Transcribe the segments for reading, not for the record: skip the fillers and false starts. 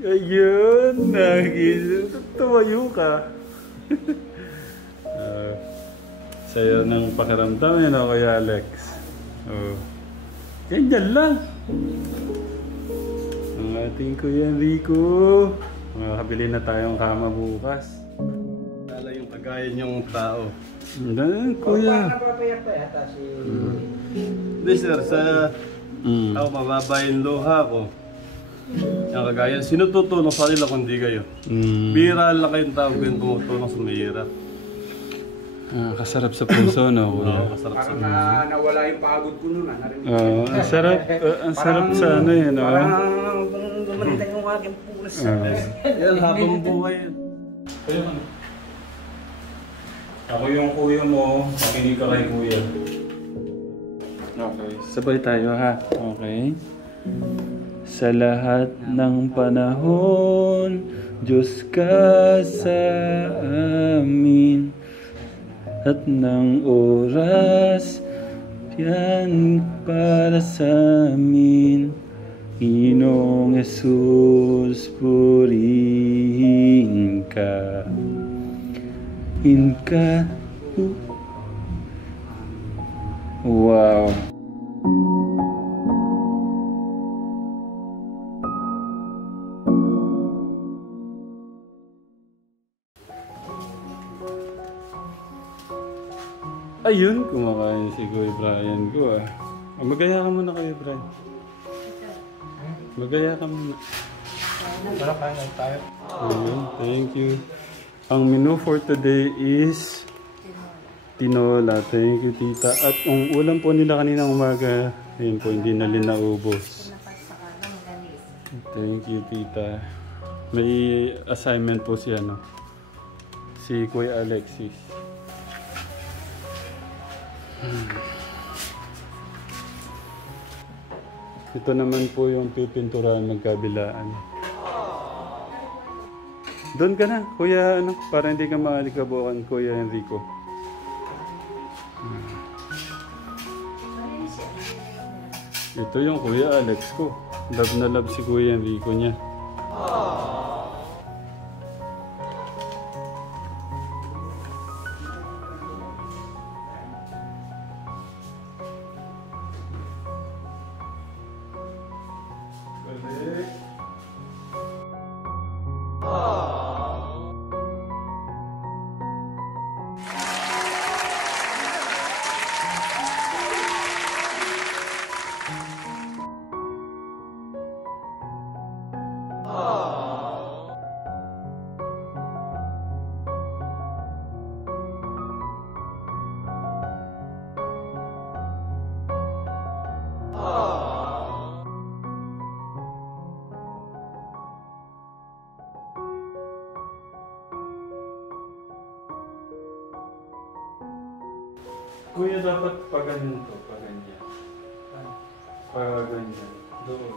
Ayun, tumayo ka. Sayo ng pakiramdam yun ako, Kuya Alex. Oh. Ganyan lang. Ang ating Kuya Enrico. Makakabili na tayong kama bukas. Lalo yung kagaya niyong tao. Hindi, Kuya. Napapayak pa yata si... Hindi sir, sa ako mababa yung luha ko. Yung kagaya, sino tutulong sa kanila kundi kayo? Bira lang kayong tao kung tumutulong sa mahirap. Kasarap sa puso, no? Oo, kasarap sa puso. Parang nawala yung pagod ko nun. Ang sarap sa ano yun, no? Parang gumanita yung aking puso. Yan, habang buhay yun. Ako yung kuya mo, makinig ka kay kuya. Okay, sabay tayo ha. Okay. Sa lahat ng panahon, Diyos ka sa amin. At ng oras, yan para sa amin. Ginoong Jesus, purihin ka. Inka. Wow. Ayun, kumakain si Kuya Brian ko ah. Magaya ka muna kayo, Brian. Magaya ka muna. Tara, kain tayo. Ayun, thank you. Ang menu for today is tinola. Thank you, tita. At ang ulam po nila kaninang umaga, ayun po, hindi na rin naubos. Thank you, tita. May assignment po si ano, si Kuya Alexis. Ito naman po yung pipinturahan magkabilaan. Doon ka na, Kuya, ano, para hindi ka maalikabukan, Kuya Enrico. Ito yung Kuya Alex ko. Love na love si Kuya Enrico niya. Kuya, dapat pa ganyan to, pa ganyan. Pa ganyan. Doon.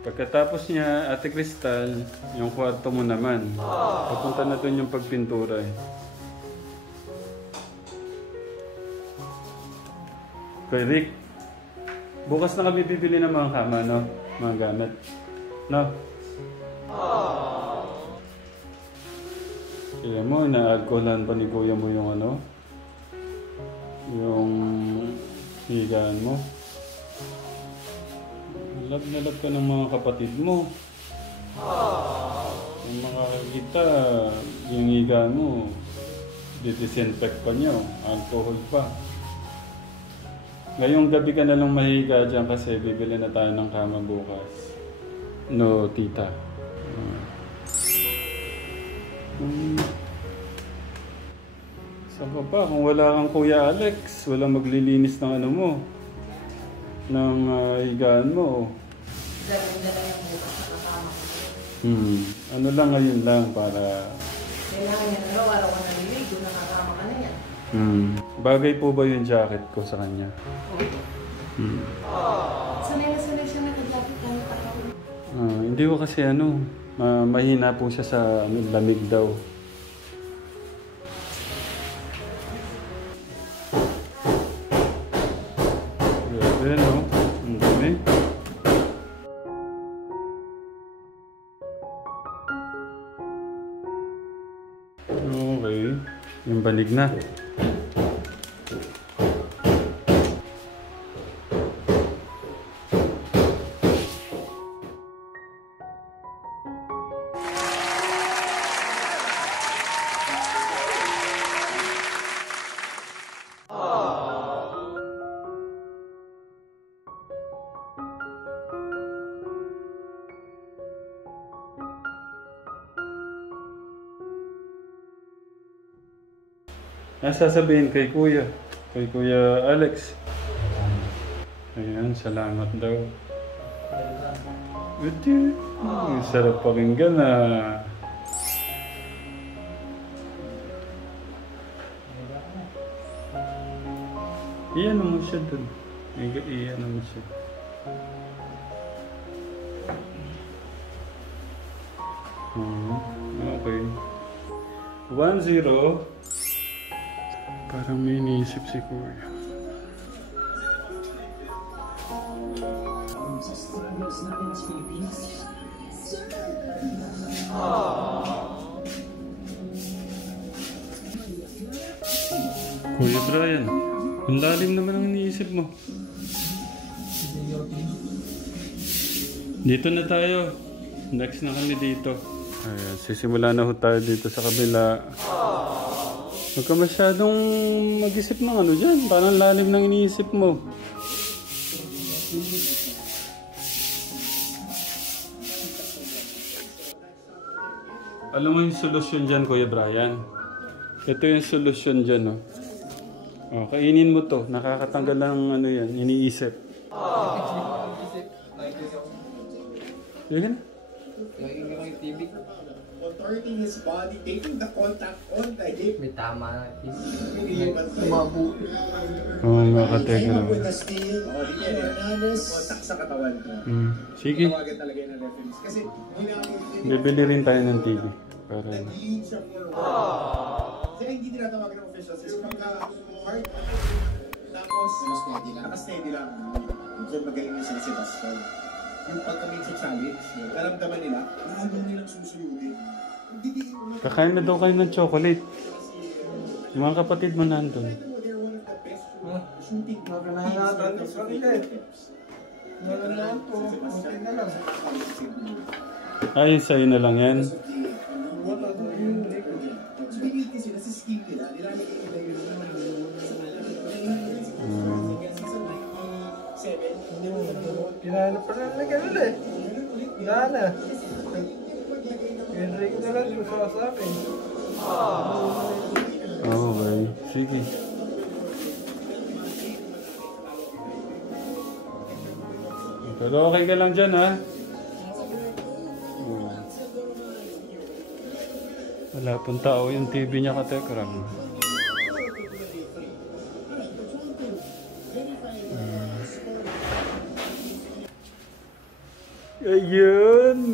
Pagkatapos niya, Ate Cristal, yung kwarto mo naman. Papunta na doon yung pagpintura eh. Kay Rick, bukas na kami bibili ng mga kama, no? Mga gamit. No? Kaya mo, na-alcoholan pa ni kuya mo yung ano? Yung higaan mo. Love na love ka ng mga kapatid mo. Yung mga kita, yung higa mo, disinfect pa niyo, alcohol pa. Ngayong gabi ka na lang mahiga dyan kasi bibili na tayo ng kama bukas. No, tita. Saan ka pa? Kung wala kang Kuya Alex, walang maglilinis ng ano mo, ng higaan mo. Ano lang ngayon lang para... Kailangan yan araw-araw ka naliligo, nakakama ka na yan. Bagay po ba yung jacket ko sa kanya? Sanay na sanay siya naka-jacket ka ng katawan. Hindi ko kasi mahina po siya sa lamig daw. Grabe, no? Ang dami. Okay. Yung banig na. Sasabihin kay Kuya Alex. Ayan, salamat daw. Sarap pakinggan na. Iyan mo siya dun. Iyan mo siya. Okay. 1-0. Parang may iniisip si Kuya. Kuya Brian, ang lalim naman ang iniisip mo. Dito na tayo. Next na kami dito. Ayan, sisimula na ho tayo dito sa kabila. Huwag ka masyadong mag-isip ng ano dyan. Parang lalim ng iniisip mo. Alam mo yung solusyon dyan, Kuya Brian? Ito yung solusyon dyan, no? Oh, kainin mo to. Nakakatanggal ng ano yan, iniisip. Yan? Contorting his body, taking the contact on the hip. May tama na. Tumabu. Oo, mga kategra. With the steel, contact sa katawan. Sige. Tawagan talaga yung referees. Kasi, Bibili rin tayo ng TV. Para nag-lead siya for a Kasi hindi tinatawagan ng officials. Is pagka-hard, tapos, naka-steady lang. Diyan magaling yung sila Sebastian. Yung pagka-made sa challenge, karamdaman nila, lalo nilang susuyunin. kakain na daw kayo ng chocolate. Yung mga kapatid mo nandun. Nakanahangatan ko sa kanila eh. Nakanahangatan po. Okay na lang. Ay, sa'yo na lang yan. Wala na yun. Sila sa skill nila, nilalagay nila yun. Kinahanap pa na ganun eh. Wala na. Enrique na lang gusto sa akin. Okay, sige. Pero okay ka lang dyan, ha? Wala pong tao yung TV niya, katekram. Ayun,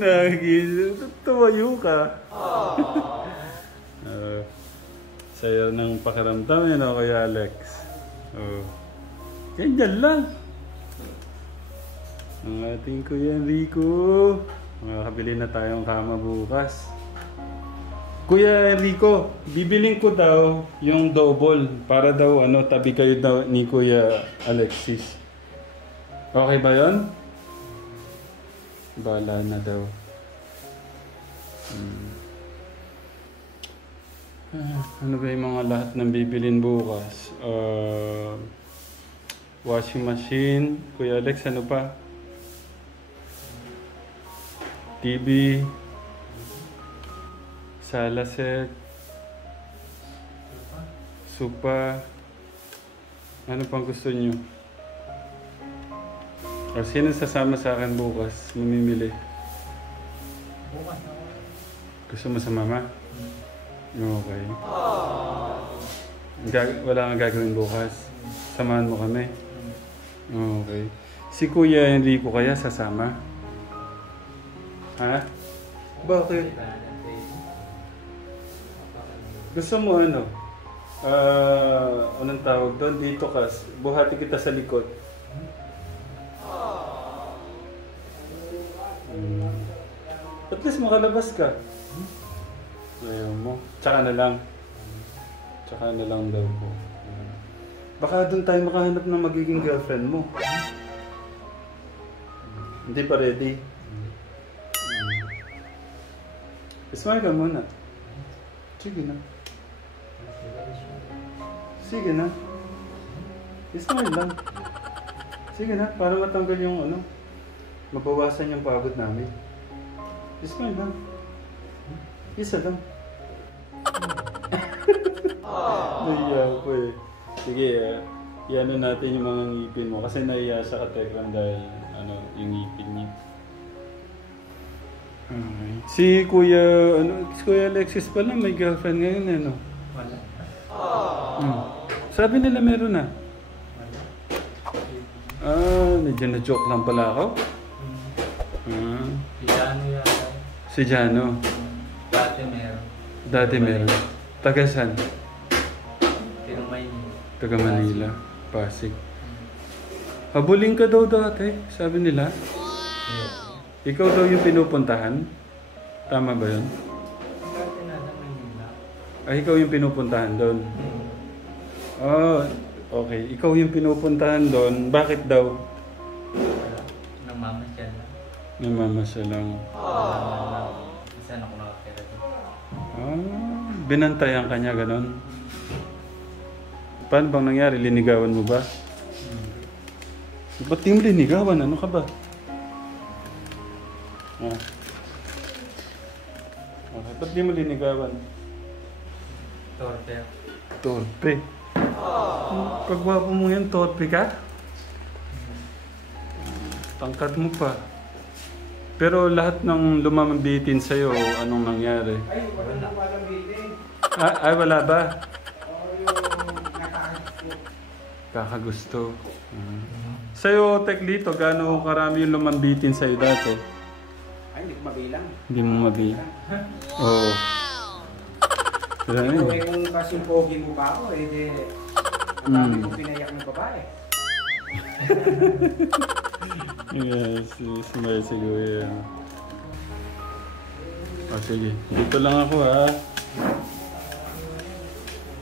tumayo ka. Sayo ng pakiramdam yun, Kuya Alex. Ganyan lang. Ang ating Kuya Enrico. Makakabili na tayong kama bukas. Kuya Enrico, bibiling ko daw yung double para daw tabi kayo daw ni Kuya Alexis. Okay ba yun? Bahala na daw. Ano ba yung mga lahat ng bibilin bukas? Washing machine. Kuya Alex, ano pa? TV. Sala set. Sopa. Ano pang gusto nyo? O sino sasama sa akin bukas? Mamimili. Bukas na. Gusto mo sa mama? Okay. Wala kang gagawin bukas? Samahan mo kami? Okay. Si Kuya Enrico kaya sasama? Ha? Bakit? Gusto mo ano? Anong tawag doon? Dito ka. Buhati kita sa likod. At least makalabas ka. Ayaw mo. Tsaka na lang. Tsaka na lang daw po. Baka doon tayo makahanap ng magiging girlfriend mo. Hindi pa ready. Smile ka muna. Sige na. Sige na. Smile lang. Sige na, para matanggal yung ano. Mabawasan yung pagod namin. Smile lang. Isa lang. Naiya ko eh. Sige, iano natin yung mga ngipin mo. Kasi naiya sa katekram dahil ano, yung ngipin niya. Okay. Si Kuya Alexis pala may girlfriend ngayon eh, no? Wala. Sabi nila meron na. Medyo na-joke lang pala ako. Si Jano yata. Si Jano. Dati meron. Dati meron. Taga saan? Pero Maynila. Taga Manila. Pasig. Habulin ka daw dati, sabi nila. Ikaw daw yung pinupuntahan? Tama ba yun? Dati nasa Maynila. Ay, ikaw yung pinupuntahan doon? Okay. Ikaw yung pinupuntahan doon. Bakit daw? Wala. Namamasyal lang. Namamasa lang. Saan ako nakakira doon? Binantayan ka niya, ganon? Paano bang nangyari? Linigawan mo ba? Ba't di mo linigawan? Ano ka ba? Okay, ba't di mo linigawan? Torter. Torpe. Pagwapo mo yan, torpe ka? Tangkad mo pa. Pero lahat ng lumamambitin sa'yo, anong nangyari? Ay, walang bitin. Ay, wala ba? Kakagusto. Sa'yo, Teklito, gaano karami yung lumambitin sa'yo dati? Ay, hindi ko mabilang. Hindi mo mabilang. Oo. Ikaw eh, kung kasing pogi mo pa ako, eh, di... Ang dami ko pinayak ng babae. Yes, smile si Kuya. Sige, dito lang ako ha.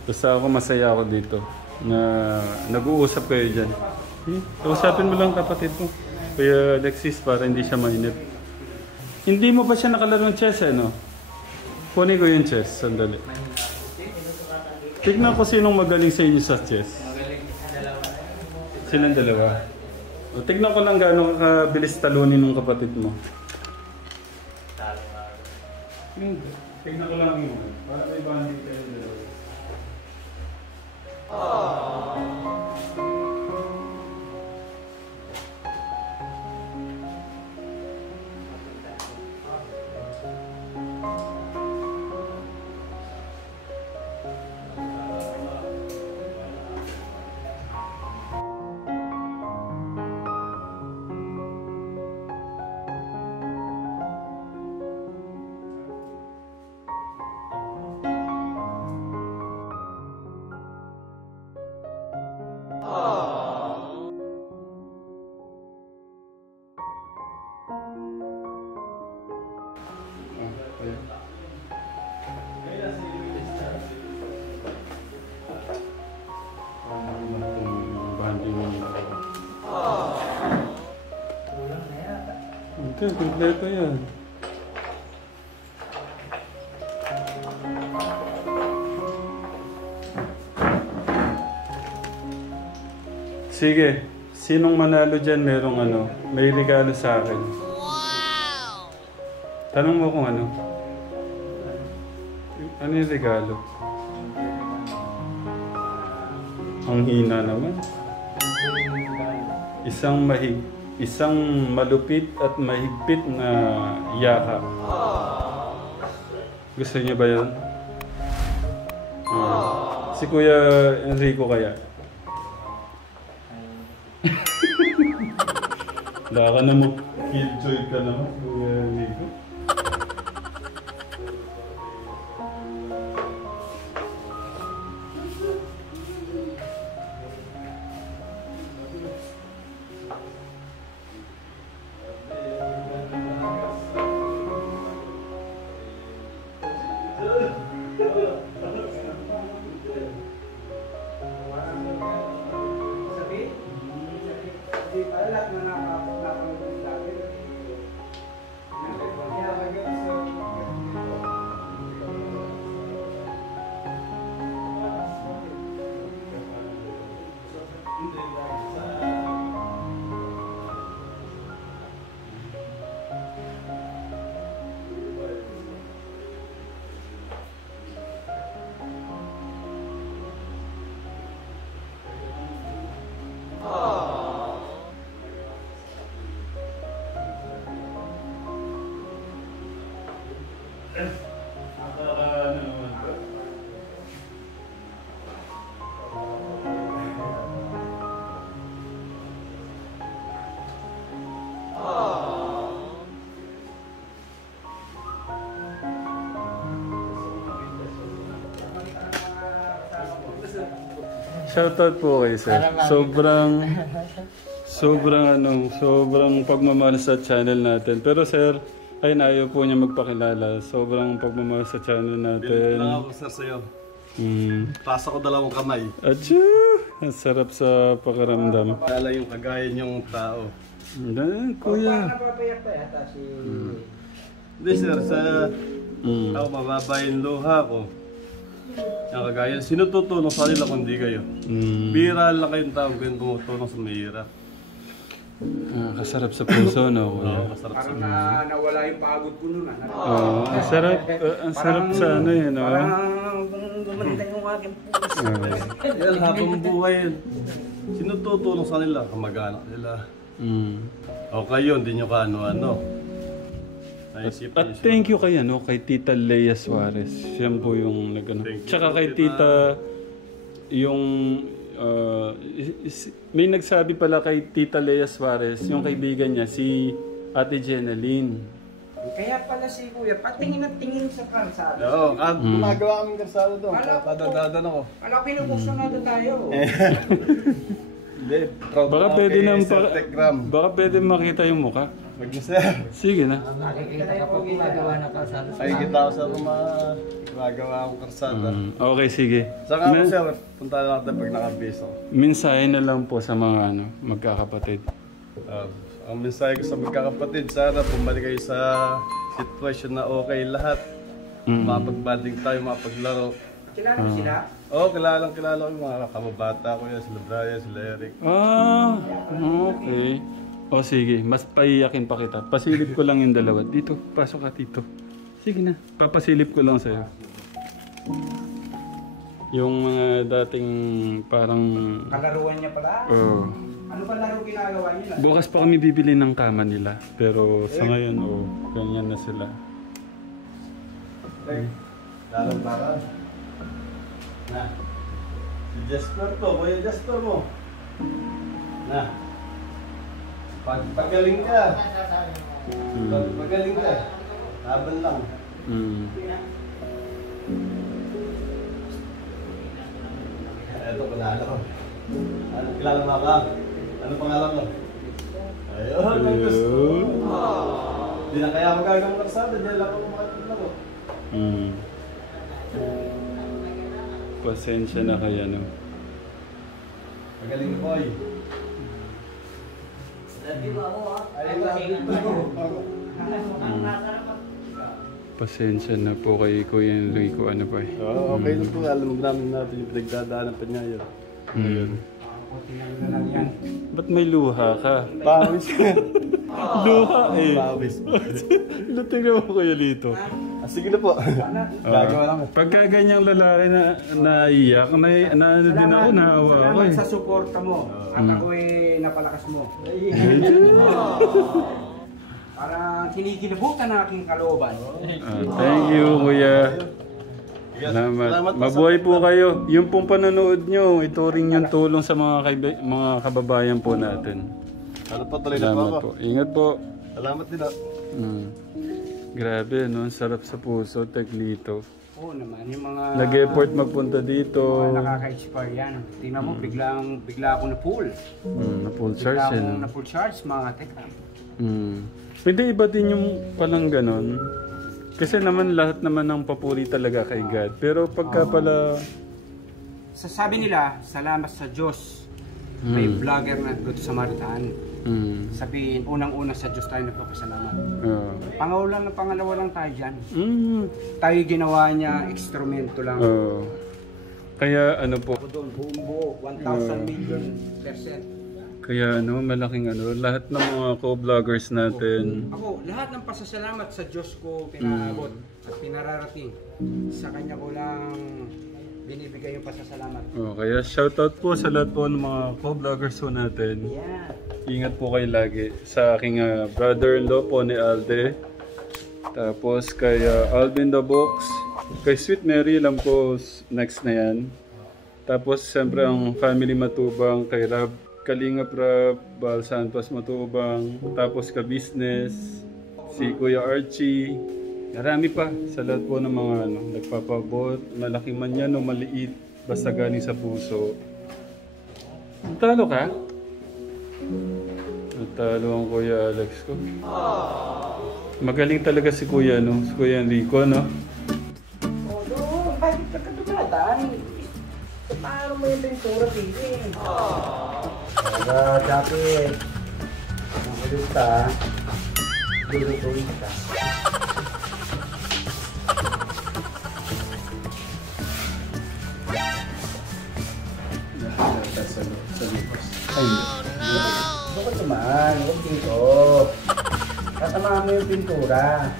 Basta ako masaya ako dito na nag-uusap kayo dyan. Kausapin mo lang kapatid mo. Kuya Alexis para hindi siya mainip. Hindi mo ba siya nakalaro ng chess no? Kunin ko yung chess, sandali. Tignan ko sinong magaling sa inyo sa chess. Silang dalawa. O, tignan ko lang gaano kabilis talunin ng kapatid mo. Hindi. Tignan ko lang yun. Para may banding kayo dalawa. Yan, kompleto yan. Sige, sinong manalo dyan merong ano, may regalo sa akin. Wow! Tanong mo kung ano. Ano yung regalo? Ang hina naman. Isang malupit at mahigpit na yakap. Gusto niyo ba yun? Si Kuya Enrico kaya? Wala ka na mo. Killjoy ka naman, Kuya Enrico. Shoutout po kay sir. Sobrang pagmamahal sa channel natin. Pero sir, ay ayaw po niya magpakilala. Sobrang pagmamahal sa channel natin. Lang ako sir sa'yo. Pasa ko 2 kamay. Achoo! Ang sarap sa pakiramdam. Kala yung kagaya niyong tao. Kuya. Napapayak pa yata si... Hindi sir, ako mababa yung luha ko. Yung kagaya, sino tutulong sa kanila kung di kayo? Bira lang kayong tao kung tumutulong sa mahirap. Kasarap sa puso, no? Kasarap sa Parang nawala yung pagod ko nun. Ang sarap sa ano yun, no? Parang gumanda yung aking puso. Yan, habang buhay yun. Sino tutulong sa kanila? Kamag-anak nila. O kayo, hindi nyo kaano-ano. At thank you kay Tita Lea Suarez. Siya po yung nagano. Tsaka kay Tita yung may nagsabi pala kay Tita Lea Suarez, yung kaibigan niya si Ate Jeneline. Kaya pala si Kuya, patingin at tingin sa kalsada. Oo, gumagawa kaming karsada doon. Kadadadan ako. Alam ko, pinubuksan na tayo. Hindi, proud Baka ako pwede kay nang Sir Tekram. baka pwede makita yung mukha. Wag niyo sir. Sige na. Nakikita ka po ginagawa na kalsada. Ay, kita ako sa gumagawa akong karsada. Okay, sige. Saka ako sir, punta na natin pag nakabase ako. Mensahe na lang po sa mga magkakapatid. Ang mensahe ko sa magkakapatid, sana bumalik kayo sa sitwasyon na okay lahat. Mapag-banding tayo, mapaglaro. Kilala mo sila? Oo, kilala ko yung mga kamabata ko yan, sila Brian, sila Eric. Okay. O sige, mas paiyakin pa kita. Pasilip ko lang yung dalawa. Dito, pasok ka dito. Sige na, papasilip ko lang sa'yo. Yung mga dating parang... Kalaruan niya pala? Ano ba laro ginagawa niya? Bukas pa kami bibili ng kama nila. Pero sa ngayon, ganyan na sila. Lalong para. Na. Si Jasper to, kuya Jasper mo. Na. Pagaling ka. Pagaling ka. Laban lang. Ito, kilala ko. Kilala mo ka? Ano pangalan mo? Ayun, ang gusto. Hindi na kaya magagamang karsada. Diyan lang ako makatulog ko. Pasensya na kaya, no? Pagaling ka, boy. Pasensya na po kay Kuya Enrico, ano pa eh. Okay na po, alam namin natin yung pinagdadaanan pa niya yun. Ngayon. Tingnan na lang yan. Ba't may luha ka? Pawis ka. Luha eh. Pawis. Tingnan mo Kuya Lito. Sige na po. Gagawa lang. Pagka ganyang lalaki na naiyak, na ano din ako, nahawa ako Salamat eh. sa suporta mo. At ako eh napalakas mo. Parang kinikilabutan ang aking kalooban. Thank you Kuya. Salamat. Mabuhay po kayo. Yung pong panonood nyo, ito rin yung tulong sa mga kababayan po natin. Ano po tuloy na Salamat po po. Ingat po. Salamat din. Grabe, no? Sarap sa puso, Teklito. Oo naman, yung mga... Nag-effort magpunta dito. Nakaka-inspire yan. Tingnan mo, bigla ako na-pull. Na-full charge Bigla yan. akong na-full charge, mga teka. Pwede iba din yung palang ganon. Kasi naman lahat naman ng papuri talaga kay God. Pero pagka pala... Sasabi nila, salamat sa Diyos. May vlogger na Good Samaritan. Sabihin, unang-una sa Diyos tayo nagpapasalamat. Pangalawa lang tayo dyan. Tayo ginawa niya, instrumento lang. Kaya ano po... Doon, buong buo, 1,000 million %. Kaya ano, malaking ano, lahat ng mga co-vloggers natin. Ako, lahat ng pasasalamat sa Diyos ko pinaabot at pinararating. Sa Kanya ko lang binibigay yung pasasalamat. Kaya shoutout po sa lahat po ng mga co-vloggers po natin. Yeah. Ingat po kayo lagi. Sa aking brother-in-law po ni Alde. Tapos kay Alvin the Box. Kay Sweet Mary lang po next na yan. Tapos siyempre ang family Matubang kay Rab Kalingap Rab, Bal Santos Matubang, tapos ka-business, si Kuya Archie, marami pa sa lahat po ng mga nagpapabot, malaki man yan o maliit, basta galing sa puso. Natalo ka? Natalo ang Kuya Alex ko. Magaling talaga si Kuya, no? Si Kuya Enrico, no? Although, bakit ka dumadaan? Paano mo yung pintura, Pili? Dati, nakulit ka, lulutuin ka. Bakit naman? Huwag dito. Tatamaan mo yung pintura.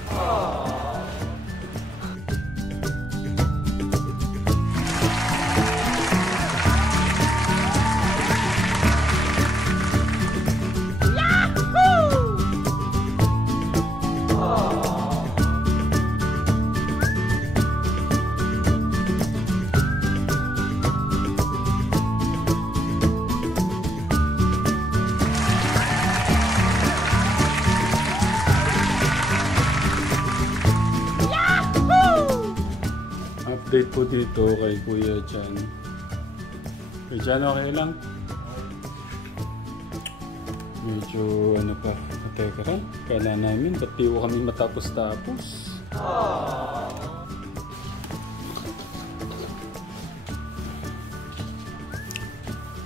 Update po dito kay Kuya Jan. Kuya Jan, okay lang? Medyo ano pa, teka lang. Kala namin, ba't di ko kami matapos-tapos?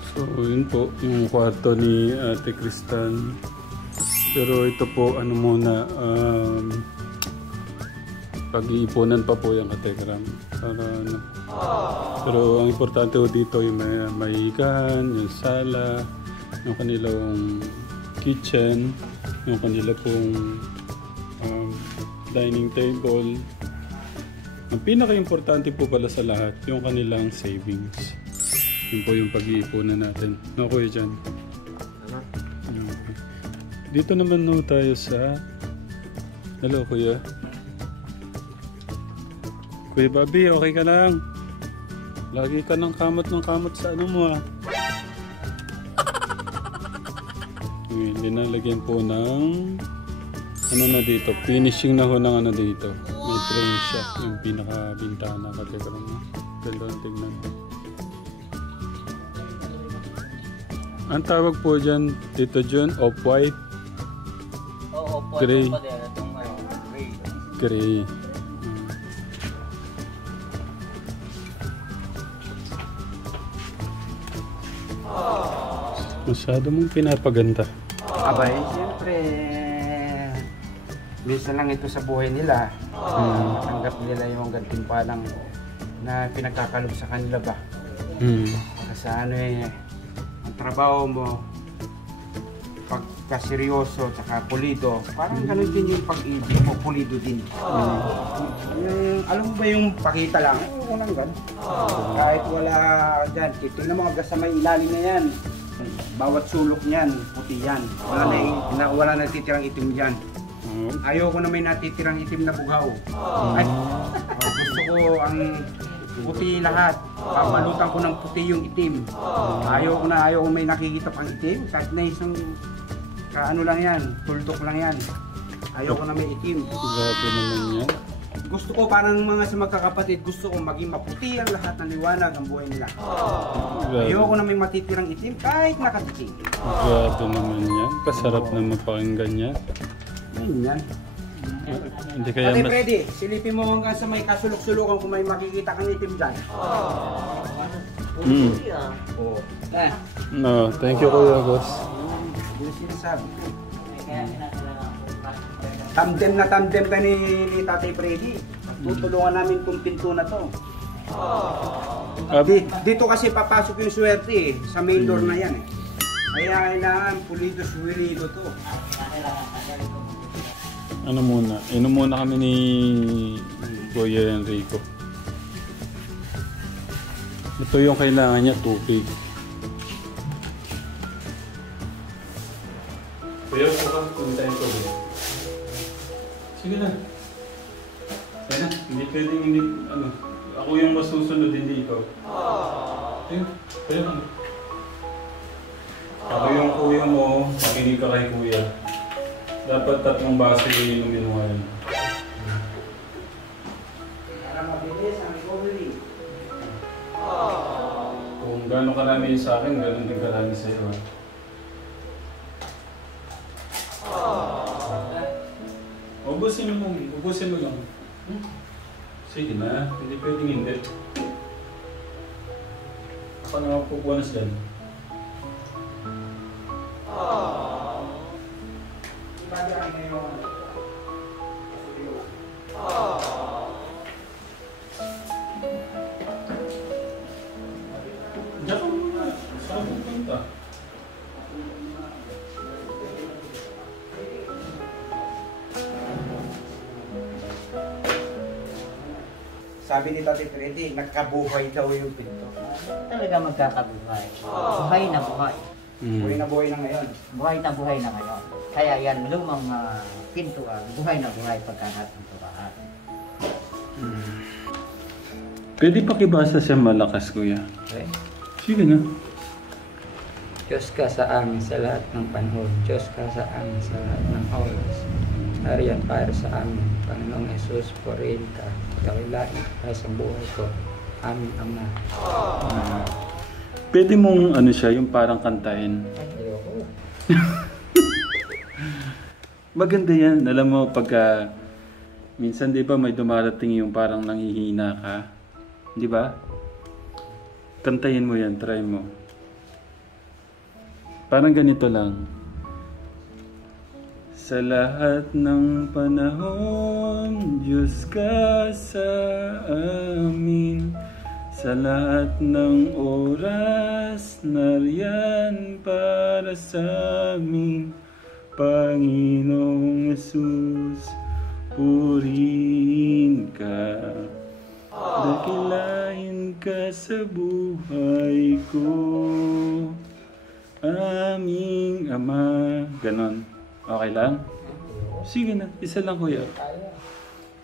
So, yun po, yung kwarto ni Ate Kristan. Pero ito po, ano muna, pag-iipunan pa po yung kategram. Para ano. Pero ang importante po dito yung may higaan, yung sala, yung kanilang kitchen, yung kanila pong dining table. Ang pinaka-importante po pala sa lahat, yung kanilang savings. Yun po yung pag-iipunan natin. No, Kuya Jan? Okay. Dito naman no tayo sa... Hello, Kuya. Kuya Bobby, okay ka lang? Lagi ka ng kamot sa ano mo ah. Linalagyan po ng ano na dito, finishing na ho ng ano dito. May frame siya, yung pinaka-bintana kategram mo. Ganda ang tignan. Ang tawag po dyan, Tito John, off-white. Oo, Gray. pa din. Itong gray. Gray. Masyado mong pinapaganda. Abay, siyempre, minsan lang ito sa buhay nila. Matanggap nila yung gantimpalang na pinagkakalob sa kanila ba. Kasi ano eh, ang trabaho mo, pagkaseryoso at pulido, parang ganun din yung pag-ibig mo, pulido din. Alam mo ba yung pakita lang? Unang gan. Kahit wala dyan, titignan mo hanggang sa may ilalim na yan. Bawat sulok niyan, puti yan. Wala na titirang itim dyan. Ayoko na may natitirang itim na bughaw. Ay, gusto ko ang puti lahat. Papalutan ko ng puti yung itim. Ayoko may nakikita pang itim. Kahit na isang kaano lang yan, tuldok lang yan. Ayoko na may itim. Grabe naman yan. Gusto ko parang mga sa magkakapatid, gusto ko maging maputi ang lahat ng liwanag ang buhay nila. Ayoko na may matitirang itim kahit nakatikim. Grabe naman yan. Kasarap na mapakinggan yan. Ayun yan. Hindi kaya Ate Freddy, silipin mo hanggang sa may kasulok-sulukan kung may makikita kang itim dyan. No, thank you Kuya Boss. Yung sinasabi ko. Tandem ka ni Tatay Freddy. Tutulungan namin itong pinto na to. Dito kasi papasok yung swerte eh. Sa main door na yan eh. Kaya kailangan pulido-suwilido to. Ano muna? Inom muna kami ni Kuya Enrico. Ito yung kailangan niya, tubig. Kuya, buka. Punta yung tubig. Sige na. Sige na. Hindi pwedeng hindi, ano. Ako yung masusunod, hindi ikaw. Ayun. Kaya lang. Ako yung kuya mo, makinig ka kay kuya. Dapat 3 baso yung inumin mo ngayon. Para mabilis ang recovery. Kung gano'ng karami sa akin, gano'n din karami sa iyo. Ubusin mo lang. Sige na, hindi pwedeng hindi. Ako na magpupunas dyan. Diyan ka muna. Saan pupunta? Sabi ni Tatay Freddy, nagkabuhay daw yung pinto. Talaga magkakabuhay. Buhay na buhay. Buhay na buhay na ngayon. Buhay na buhay na ngayon. Kaya yan, lumang pintuan, buhay na buhay pagkakat ng turahan. Pwede pakibasa siya malakas, kuya. Okay. Sige na. Diyos ka sa amin sa lahat ng panahon. Diyos ka sa amin sa lahat ng oras. Nariyan para sa amin. Panginoong Jesus, purihin ka. Dakilain ka sa buhay ko. Amin, Ama. Pwede mong ano siya, yung parang kantahin. Ayoko. Maganda yan. Alam mo, pagka minsan di ba may dumarating yung parang nanghihina ka. Di ba? Kantahin mo yan, try mo. Parang ganito lang. Sa lahat ng panahon, Diyos ka sa amin. Sa lahat ng oras, nariyan para sa amin. Panginoong Jesus, purihin ka. Dakilain ka sa buhay ko. Aming Ama. Ganon. Okay lang? Sige na. Isa lang, kuya.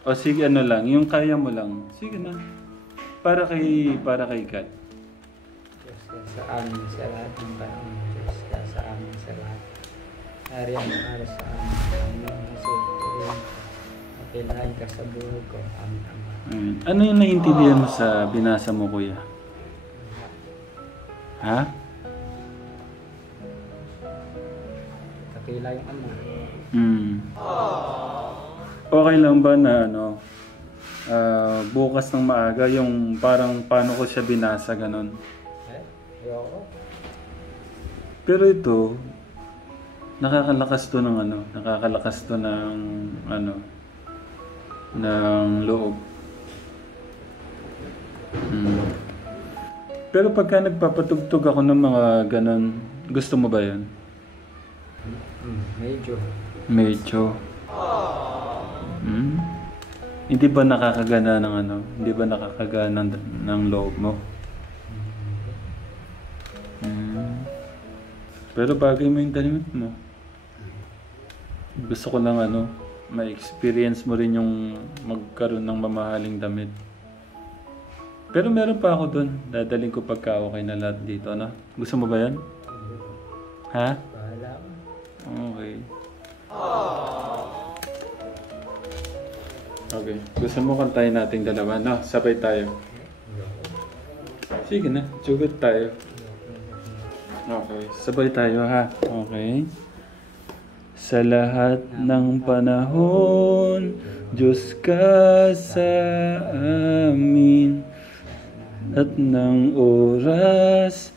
O sige, ano lang. Yung kaya mo lang. Sige na. Para kay God. Diyos ka sa amin sa lahat ng panahon. Diyos ka sa amin sa lahat. Nariyan para sa amin. Panginoong Jesus, purihin ka. Dakilain ka sa buhay ko. Amin, Ama. Ano yung naiintindihan mo sa binasa mo, kuya? Ha? Dakila yung Ama. Okay lang ba na ano, bukas ng maaga yung parang paano ko siya binasa, ganon? Ayoko. Pero ito, nakakalakas to ng ng loob. Pero pagka nagpapatugtog ako ng mga ganon, gusto mo ba yan? Medyo. Hindi ba nakakagana hindi ba nakakagana ng loob mo? Pero bagay mo yung damit mo. Gusto ko lang ma-experience mo rin yung magkaroon ng mamahaling damit. Pero meron pa ako dun. Dadaling ko pagka okay na lahat dito, Gusto mo ba yan? Ha? Bahala ko. Okay. Okay. Gusto mo kantahin natin dalawa, Sabay tayo. Sige na. Sugot tayo. Okay. Sabay tayo, ha? Okay. Sa lahat ng panahon, Diyos ka sa amin. At ng oras,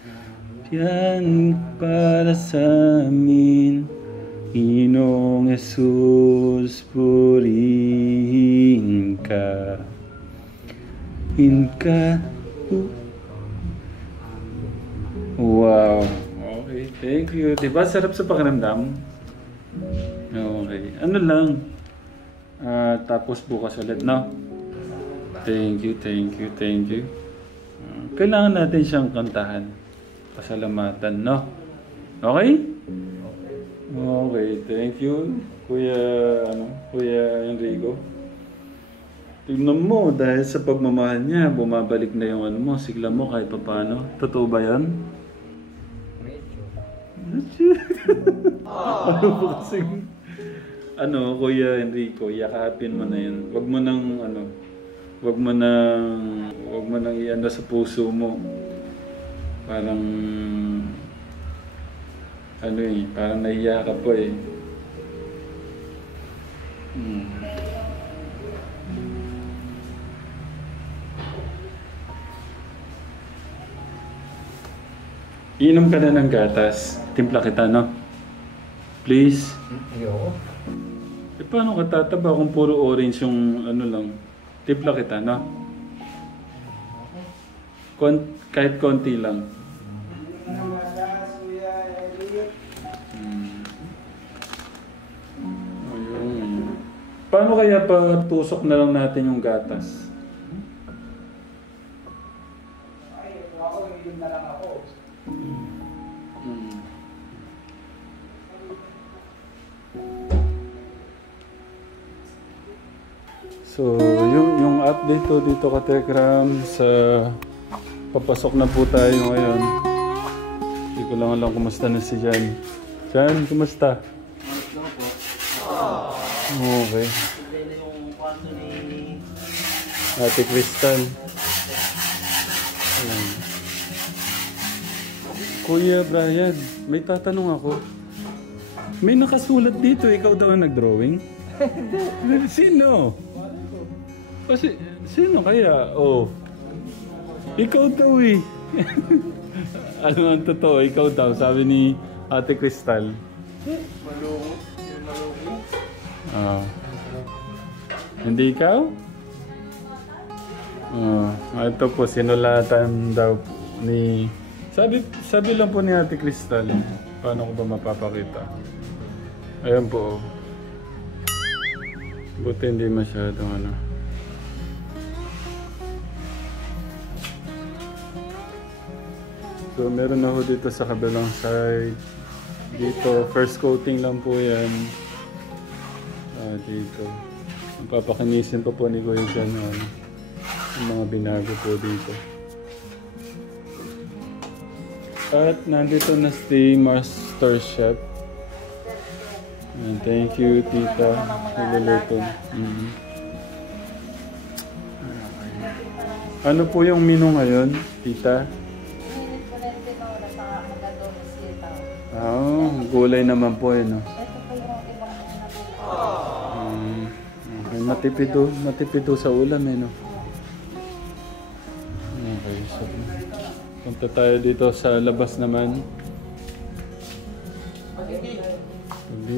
yan para sa amin. Ginoong Jesus, purihin ka. Wow. Okay, thank you. Diba sarap sa pakiramdam? Okay. Tapos bukas ulit, Thank you. Kailangan natin siyang kantahan. Pasalamatan, Okay? Okay, thank you, Kuya Enrico. Tignan mo, dahil sa pagmamahal niya, bumabalik na yung sigla mo kahit paano. Totoo ba yan? Kuya Enrico, yakapin mo na yan. Wag mo nang iano sa puso mo. Parang parang nahiya ka po eh. Inom ka na ng gatas. Timpla kita, Please. Ayoko. Paano ka tataba kung puro orange yung lang? Timpla kita, kahit konti lang. Paano kaya patusok na lang natin yung gatas? So, yung update dito ka Tekram sa papasok na po tayo ngayon. Hindi ko lang alam kumusta na si Jan. Jan, kumusta? Okay. Ate Crystal. Kuya Brian, may tatanong ako. May nakasulat dito, ikaw daw ang nag-drawing? Sino? Kasi, sino kaya? Ikaw daw eh. Ano ang totoo? Ikaw daw, sabi ni Ate Crystal. Hindi ikaw? Ito po, sinulatan daw ni... Sabi lang po ni Ate Crystal. Paano ko ba mapapakita? Ayan po. Buti hindi masyadong So, meron ako dito sa kabilang side. Dito, first coating lang po yan. Dito. Papakinisin pa po ni Kuya Jan yung mga binago po dito. At nandito na si Master Chef. And thank you, Tita. Niluluto. Ano po yung menu ngayon, Tita? Gulay naman po yun, Okay, matipido sa ulam Okay, so punta tayo dito sa labas naman.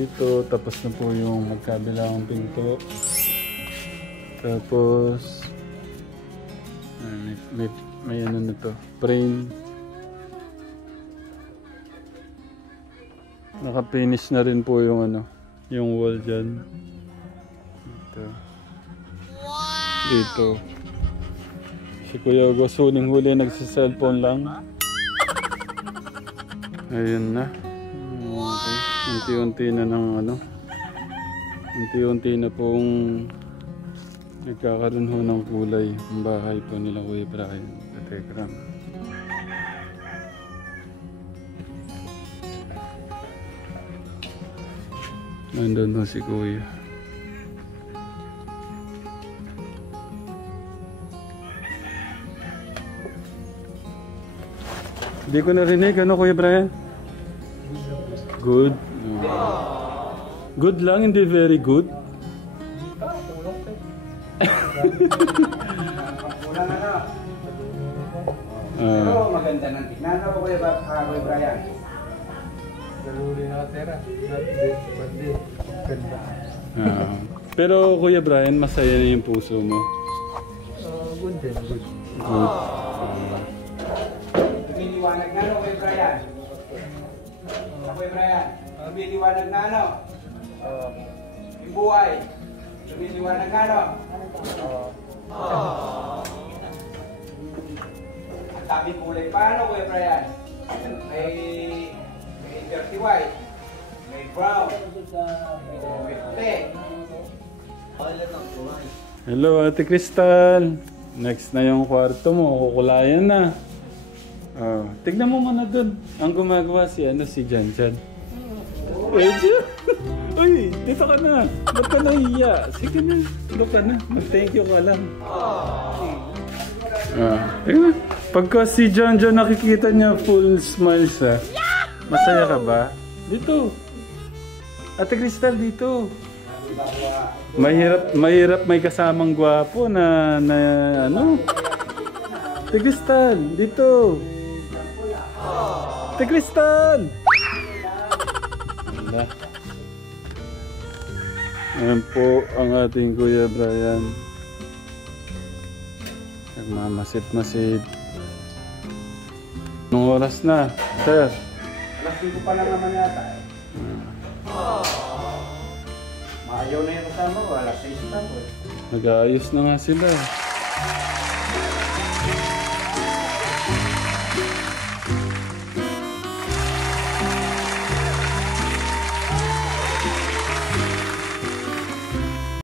dito. Tapos na po yung magkabilang pinto. Tapos may ano na to, frame. Naka-finish na rin po yung ano, yung wall dyan. Dito. Dito. Si Kuya August huling-huli nagsa-cellphone lang. Ayun na. Okay. Unti-unti na ng ano. Unti-unti na pong nagkakaroon ho ng kulay ang bahay po nila Kuya Brian. Katekram. Nandun ho si Kuya. Hindi ko narinig. Ano Kuya Brian? Good. Good lang, hindi very good. Pero maganda ng tignan. Ano Kuya Brian? Daluri nakatera. Bandi. Ganda. Pero Kuya Brian, masaya na yung puso mo. Good din. Good. Good. Lumiliwanag na ano Kuya Brian? Kuya Brian, lumiliwanag na ano? Yung buhay. Lumiliwanag na ano? Ang dami kulay pa ano Kuya Brian? May dirty white, may brown, may puti. Hello Ate Crystal. Next na yung kwarto mo. Kukulayan na. Tignan mo muna dun. Ang gumagawa si Jan Jan. Uy, dito ka na. Ba't ka nahiya? Sige na. Dito ka na. Mag-thank you ka lang. Tignan. Pagka si Jan Jan nakikita niya full smiles masaya ka ba? Dito. Ate Crystal, dito. Mahirap may kasamang gwapo na ano. Ate Crystal, dito. Ate Crystal! Wala. Ayan po ang ating Kuya Brian. Nagmamasid-masid. Anong oras na, sir? Alas 5 pa lang naman yata eh. Maayaw na yung kasama ko, alas 6 na po eh. Nag-aayos na nga sila.